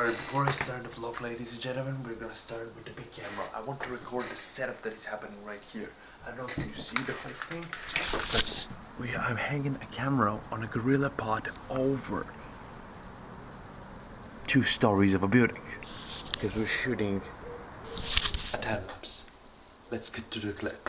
Alright, before I start the vlog, ladies and gentlemen, we're gonna start with the big camera. I want to record the setup that is happening right here. I don't know if you see the whole thing, but I'm hanging a camera on a gorilla pod over 2 stories of a building because we're shooting a time lapse. Let's get to the clip.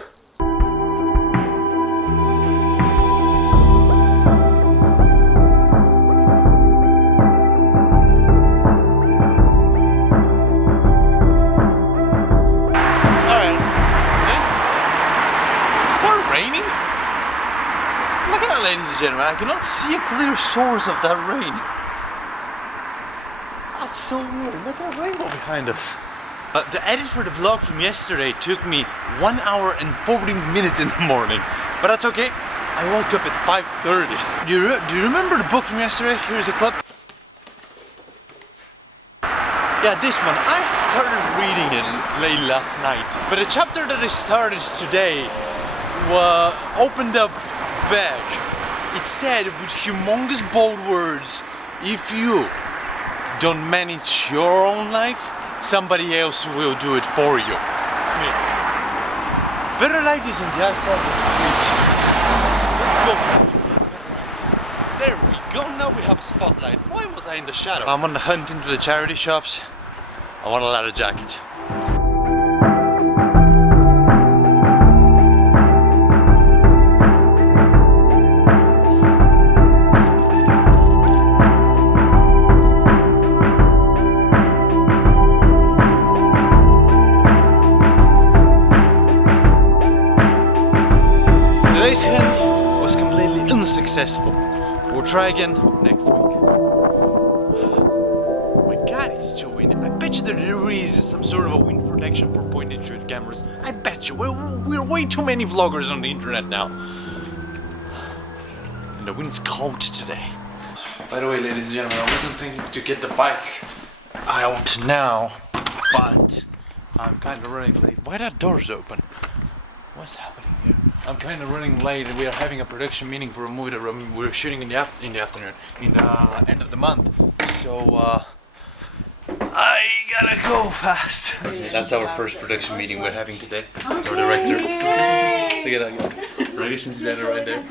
Ladies and gentlemen, I cannot see a clear source of that rain. That's so weird. Look at the rainbow behind us. The edit for the vlog from yesterday took me 1 hour and 40 minutes in the morning. But that's okay. I woke up at 5:30. Do you remember the book from yesterday? Here's a clip. Yeah, this one. I started reading it late last night. But the chapter that I started today opened up bag. It said with humongous bold words, if you don't manage your own life, somebody else will do it for you. Better light is on the outside of the street. Let's go. There we go, now we have a spotlight. Why was I in the shadow? I'm on the hunt into the charity shops. I want a leather jacket. Today's hunt was completely unsuccessful. We'll try again next week. Oh my god, it's too windy. I bet you there is some sort of a wind protection for point and shoot cameras. I bet you. We're way too many vloggers on the internet now. And the wind's cold today. By the way, ladies and gentlemen, I wasn't thinking to get the bike out now, but I'm kind of running late. Why are that doors open? What's happening here? I'm kind of running late and we are having a production meeting for a movie that we're shooting in the afternoon, in the end of the month. So I gotta go fast. That's our first production meeting we're having today. It's our director. Look at that. Relation designer right there.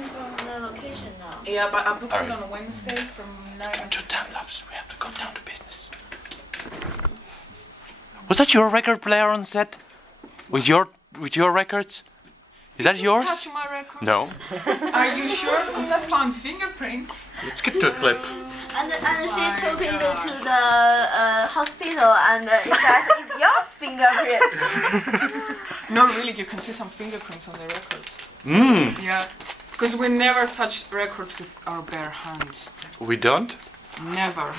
Yeah, but I booked it on a Wednesday from 9 to time lapse. We have to go down to business. Was that your record player on set? With your records? Is that yours? Touch my records? No. Are you sure? Because I found fingerprints. Let's get to a clip. And she took it to the hospital and it says it's your fingerprint. No, really, you can see some fingerprints on the records. Yeah. Because we never touch records with our bare hands. We don't? Never.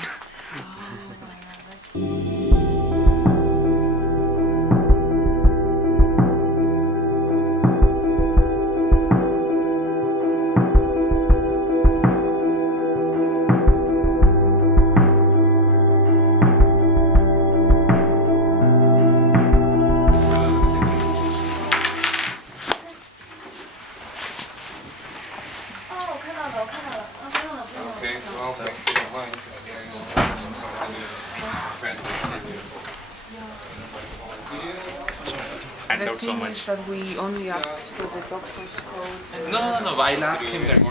The thing is that we only asked for the doctor's code. And No, I'll ask him then.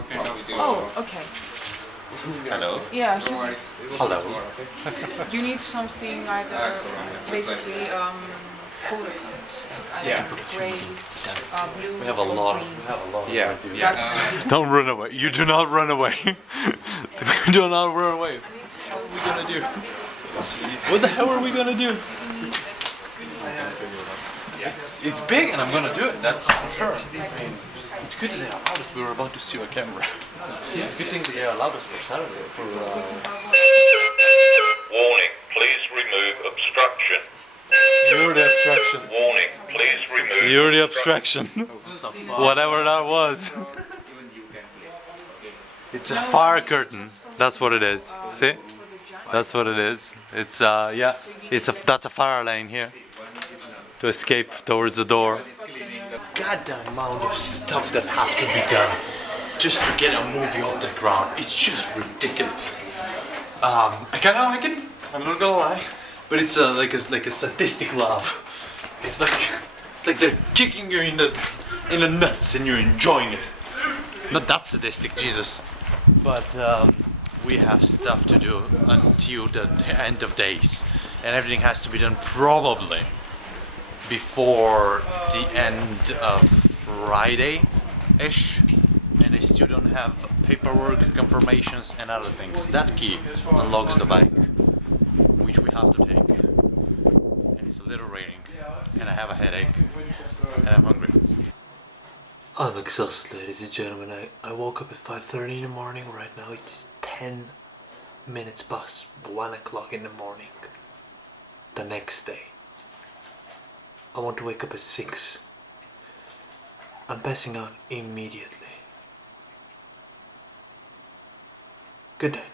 Oh, okay. Hello. Yeah, Hello. you need something either basically color codes, Yeah. gray, blue. We have a lot. Yeah. Don't run away. You do not run away. Do not run away. What are we gonna do? What the hell are we gonna do? It's big and I'm gonna do it, that's for sure. It's good they allowed us, we were about to steal a camera. It's a good thing they allowed us for Saturday. Warning, please remove obstruction. You're the obstruction. Warning, please remove You're the obstruction. Whatever that was. It's a fire curtain. That's what it is. See? That's what it is. It's yeah. That's a fire lane here. To escape towards the door. Goddamn amount of stuff that have to be done just to get a movie off the ground. It's just ridiculous. I can I'm not gonna lie, but it's like a sadistic laugh. It's like they're kicking you in the nuts and you're enjoying it. Not that sadistic, Jesus. But we have stuff to do until the end of days, and everything has to be done probably before the end of Friday-ish. And I still don't have paperwork, confirmations, and other things. That key unlocks the bike, which we have to take. And it's a little raining, and I have a headache, and I'm hungry. I'm exhausted, ladies and gentlemen. I woke up at 5:30 in the morning. Right now it's 10 minutes past 1 o'clock in the morning. The next day. I want to wake up at 6. I'm passing out immediately. Good night.